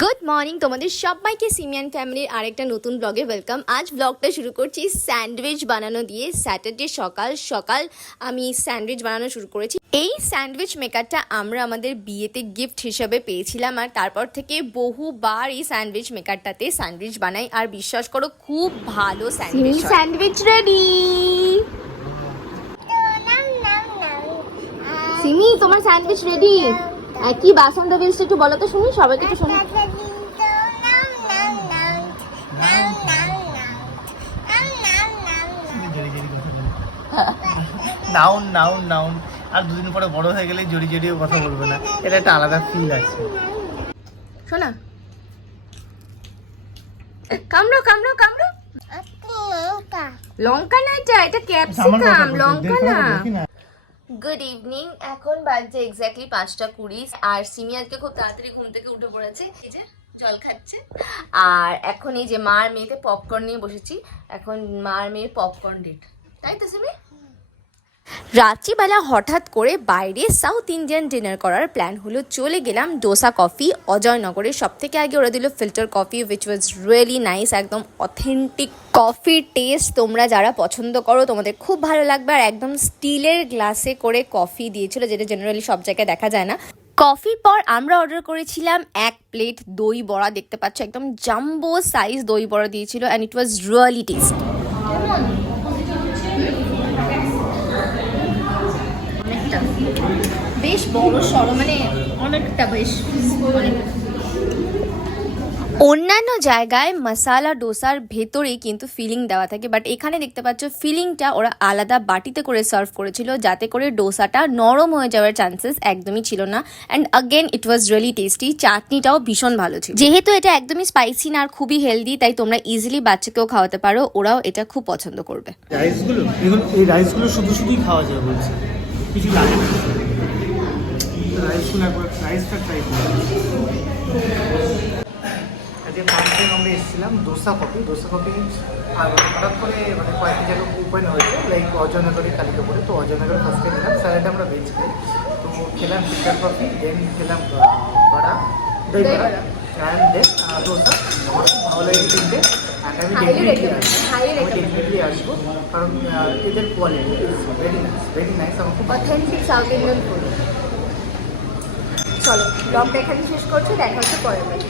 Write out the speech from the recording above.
Good morning তোমাদের সবাইকে simian ফ্যামিলির আরেকটা নতুন ব্লগে ওয়েলকাম আজ ব্লগটা শুরু করছি স্যান্ডউইচ বানানো দিয়ে স্যাটারডে সকাল সকাল আমি স্যান্ডউইচ বানানো শুরু করেছি। এই স্যান্ডউইচ মেকারটা আমরা আমাদের বিয়েতে গিফট হিসেবে পেয়েছিলাম আর তারপর থেকে বহুবার এই স্যান্ডউইচ মেকারটাতে স্যান্ডউইচ বানাই। আর বিশ্বাস করো খুব ভালো স্যান্ডউইচ স্যান্ডউইচ রেডি সিমি তোমার স্যান্ডউইচ রেডি কি বাসন রবিলস একটু বলো তো শুনি সবাইকে একটু শুনি। Noun noun noun. আর দুদিন পরে বড় হয়ে গেলে জড়ি জড়িয়ে কথা বলবে না। এটা একটা আলাদা ফিল আছে। শোনা। কামড়ো কামড়ো কামড়ো। লঙ্কা না এটা? এটা ক্যাপসিকাম লঙ্কা না। গুড ইভিনিং এখন বাজছে এক্স্যাক্টলি পাঁচটা কুড়ি আর সিমি আজকে খুব তাড়াতাড়ি ঘুম থেকে উঠে পড়েছে। এই যে জল খাচ্ছে। আর এখন এই যে মার মেয়েতে পপকর্ন নিয়ে বসেছি। এখন মার মেয়ের পপকর্ন ডেট তাই তো সিমি? রাত্রিবেলা হঠাৎ করে বাইরে সাউথ ইন্ডিয়ান ডিনার করার প্ল্যান হলো, চলে গেলাম ডোসা কফি অজয়নগরে সব থেকে আগে ওরা দিল filter coffee which was really nice একদম অথেন্টিক কফির টেস্ট তোমরা যারা পছন্দ করো, তোমাদের খুব ভালো লাগবে। আর একদম স্টিলের গ্লাসে করে কফি দিয়েছিল, যেটা জেনারেলি সব জায়গায় দেখা যায় না। কফির পর আমরা অর্ডার করেছিলাম এক প্লেট দই বড়া, দেখতে পাচ্ছ, একদম জাম্বো সাইজ দই বড়া দিয়েছিল and it was really taste অনেকটা বেশ বড় সড়ো মানে অনেকটা বেশ অন্যান্য জায়গায় মশালা ডোসার ভেতরেই কিন্তু ফিলিং দেওয়া থাকে বাট এখানে দেখতে পাচ্ছ ফিলিংটা ওরা আলাদা বাটিতে করে সার্ভ করেছিল যাতে করে ডোসাটা নরম হয়ে যাওয়ার চান্সেস একদমই ছিল না and again it was really tasty চাটনিটাও ভীষণ ভালো ছিল। যেহেতু এটা একদমই স্পাইসি না আর খুবই হেলদি তাই তোমরা ইজিলি বাচ্চাকেও খাওয়াতে পারো ওরাও এটা খুব পছন্দ করবে। রাইসগুলো এই রাইসগুলো শুধু শুধুই খাওয়া যায় বলছে কিছু লাগে না। রাইসগুলো একবার রাইসটা ট্রাই করি। আজকে ফার্স্ট টাইম আমরা এসেছিলাম দোসা কফি দোসা আর হঠাৎ করে মানে কয়েকটি জায়গায় ওপেন হয়েছে লাইক অজয়নগরে কালিকাপুরে তো অজয়নগরে ফার্স্ট টাইম এলাম স্যালাড আমরা ভেজ খাই তো খেলাম ফিল্টার কফি দেন খেলাম বড়া দই বড়া অ্যান্ড দেন দোসা আমার ভালো লাগে তিনটে অ্যান্ড আমি ডেফিনেটলি আসব। কারণ এদের quality very nice very nice আমার খুব অথেন্টিক সাউথ ইন্ডিয়ান ফুড চলো ব্লগটা এখানে শেষ করছি দেখা হচ্ছে পরের নাইট